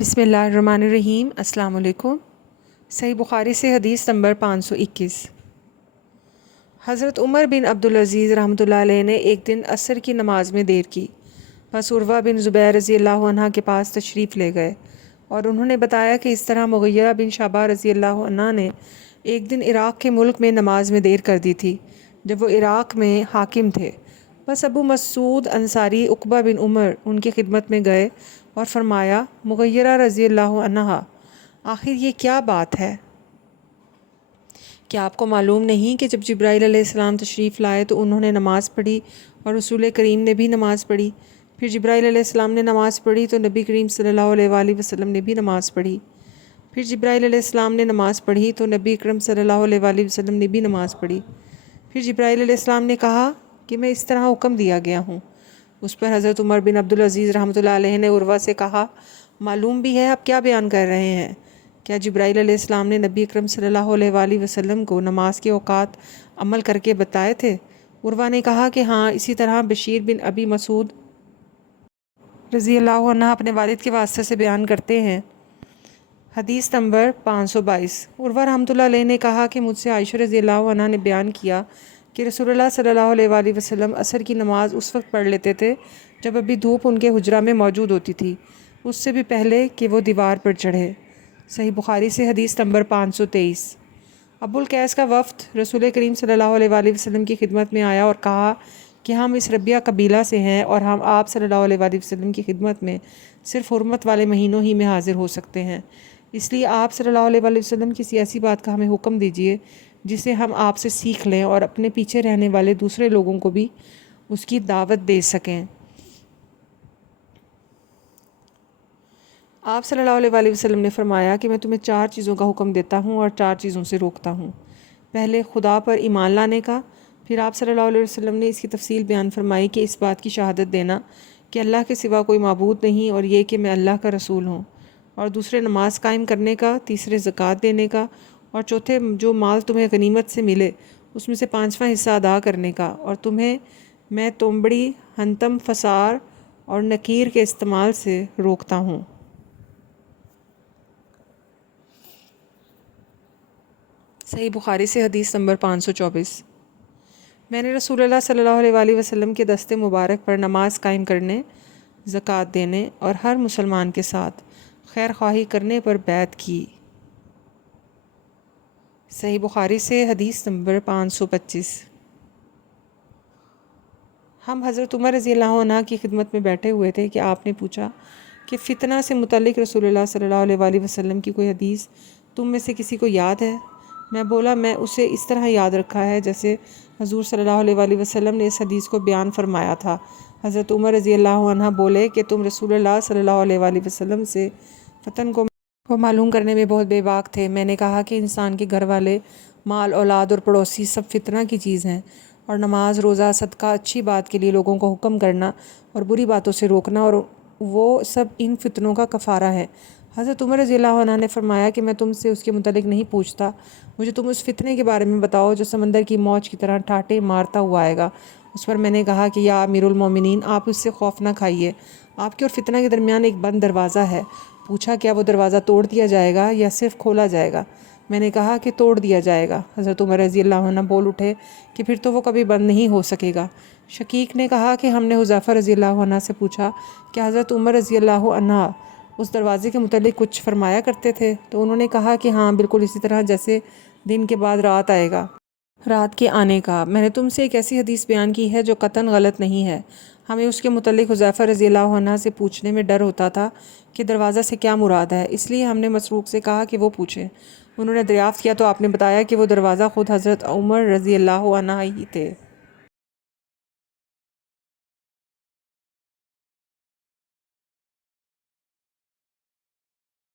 بسم اللہ الرحمن الرحیم۔ السلام علیکم۔ صحیح بخاری سے حدیث نمبر 521۔ حضرت عمر بن عبدالعزیز رحمۃ اللہ علیہ نے ایک دن عصر کی نماز میں دیر کی، بس عروہ بن زبیر رضی اللہ عنہ کے پاس تشریف لے گئے اور انہوں نے بتایا کہ اس طرح مغیرہ بن شعبہ رضی اللہ عنہ نے ایک دن عراق کے ملک میں نماز میں دیر کر دی تھی جب وہ عراق میں حاکم تھے۔ بس ابو مسعود انصاری عقبہ بن عمر ان کی خدمت میں گئے اور فرمایا، مغیرہ رضی اللہ عنہا، آخر یہ کیا بات ہے؟ کیا آپ کو معلوم نہیں کہ جب جبرائیل علیہ السلام تشریف لائے تو انہوں نے نماز پڑھی اور رسول کریم نے بھی نماز پڑھی، پھر جبرائیل علیہ السلام نے نماز پڑھی تو نبی کریم صلی اللہ علیہ وآلہ وسلم نے بھی نماز پڑھی، پھر جبرائیل علیہ السلام نے نماز پڑھی تو نبی اکرم صلی اللہ علیہ وآلہ وسلم نے بھی نماز پڑھی، پھر جبرائیل علیہ السلام نے کہا کہ میں اس طرح حکم دیا گیا ہوں۔ اس پر حضرت عمر بن عبدالعزیز رحمۃ اللہ علیہ نے عروہ سے کہا، معلوم بھی ہے آپ کیا بیان کر رہے ہیں؟ کیا جبرائیل علیہ السلام نے نبی اکرم صلی اللہ علیہ وآلہ وسلم کو نماز کے اوقات عمل کر کے بتائے تھے؟ عروہ نے کہا کہ ہاں، اسی طرح بشیر بن ابی مسعود رضی اللہ عنہ اپنے والد کے واسطے سے بیان کرتے ہیں۔ حدیث نمبر 522۔ عروہ رحمۃ اللہ علیہ نے کہا کہ مجھ سے عائشہ رضی اللہ عنہ نے بیان کیا کہ رسول اللہ صلی اللہ علیہ وآلہ وسلم عصر کی نماز اس وقت پڑھ لیتے تھے جب ابھی دھوپ ان کے حجرہ میں موجود ہوتی تھی، اس سے بھی پہلے کہ وہ دیوار پر چڑھے۔ صحیح بخاری سے حدیث نمبر 523۔ ابو القیس کا وفد رسول کریم صلی اللہ علیہ وآلہ وسلم کی خدمت میں آیا اور کہا کہ ہم اس ربیہ قبیلہ سے ہیں اور ہم آپ صلی اللہ علیہ وآلہ وسلم کی خدمت میں صرف حرمت والے مہینوں ہی میں حاضر ہو سکتے ہیں، اس لیے آپ صلی اللہ علیہ وآلہ وسلم کسی ایسی بات کا ہمیں حکم دیجیے جسے ہم آپ سے سیکھ لیں اور اپنے پیچھے رہنے والے دوسرے لوگوں کو بھی اس کی دعوت دے سکیں۔ آپ صلی اللہ علیہ وآلہ وسلم نے فرمایا کہ میں تمہیں 4 چیزوں کا حکم دیتا ہوں اور 4 چیزوں سے روکتا ہوں۔ پہلے خدا پر ایمان لانے کا، پھر آپ صلی اللہ علیہ وسلم نے اس کی تفصیل بیان فرمائی کہ اس بات کی شہادت دینا کہ اللہ کے سوا کوئی معبود نہیں اور یہ کہ میں اللہ کا رسول ہوں، اور دوسرے نماز قائم کرنے کا، تیسرے زکوٰۃ دینے کا، اور چوتھے جو مال تمہیں غنیمت سے ملے اس میں سے 5واں حصہ ادا کرنے کا، اور تمہیں میں تمبڑی، ہنتم، فسار اور نکیر کے استعمال سے روکتا ہوں۔ صحیح بخاری سے حدیث نمبر 524۔ میں نے رسول اللہ صلی اللہ علیہ وآلہ وسلم کے دست مبارک پر نماز قائم کرنے، زکوٰۃ دینے اور ہر مسلمان کے ساتھ خیر خواہی کرنے پر بیعت کی۔ صحیح بخاری سے حدیث نمبر 525۔ ہم حضرت عمر رضی اللہ عنہ کی خدمت میں بیٹھے ہوئے تھے کہ آپ نے پوچھا کہ فتنہ سے متعلق رسول اللہ صلی اللہ علیہ وآلہ وسلم کی کوئی حدیث تم میں سے کسی کو یاد ہے؟ میں بولا، میں اسے اس طرح یاد رکھا ہے جیسے حضور صلی اللہ علیہ وآلہ وسلم نے اس حدیث کو بیان فرمایا تھا۔ حضرت عمر رضی اللہ عنہ بولے کہ تم رسول اللہ صلی اللہ علیہ وآلہ وسلم سے فتن کو معلوم کرنے میں بہت بے باک تھے۔ میں نے کہا کہ انسان کے گھر والے، مال، اولاد اور پڑوسی سب فتنہ کی چیز ہیں، اور نماز، روزہ، صدقہ، اچھی بات کے لیے لوگوں کو حکم کرنا اور بری باتوں سے روکنا، اور وہ سب ان فتنوں کا کفارہ ہے۔ حضرت عمر رضی اللہ عنہ نے فرمایا کہ میں تم سے اس کے متعلق نہیں پوچھتا، مجھے تم اس فتنے کے بارے میں بتاؤ جو سمندر کی موج کی طرح ٹھاٹے مارتا ہوا آئے گا۔ اس پر میں نے کہا کہ یا امیر المومنین، آپ اس سے خوف نہ کھائیے، آپ کے اور فتنہ کے درمیان ایک بند دروازہ ہے۔ پوچھا، کیا وہ دروازہ توڑ دیا جائے گا یا صرف کھولا جائے گا؟ میں نے کہا کہ توڑ دیا جائے گا۔ حضرت عمر رضی اللہ عنہ بول اٹھے کہ پھر تو وہ کبھی بند نہیں ہو سکے گا۔ شقیق نے کہا کہ ہم نے حذیفہ رضی اللہ عنہ سے پوچھا کہ حضرت عمر رضی اللہ عنہ اس دروازے کے متعلق کچھ فرمایا کرتے تھے؟ تو انہوں نے کہا کہ ہاں، بالکل اسی طرح جیسے دن کے بعد رات آئے گا، رات کے آنے کا۔ میں نے تم سے ایک ایسی حدیث بیان کی ہے جو قطعاً غلط نہیں ہے۔ ہمیں اس کے متعلق حذیفہ رضی اللہ عنہ سے پوچھنے میں ڈر ہوتا تھا کہ دروازہ سے کیا مراد ہے، اس لیے ہم نے مسروق سے کہا کہ وہ پوچھیں۔ انہوں نے دریافت کیا تو آپ نے بتایا کہ وہ دروازہ خود حضرت عمر رضی اللہ عنہ ہی تھے۔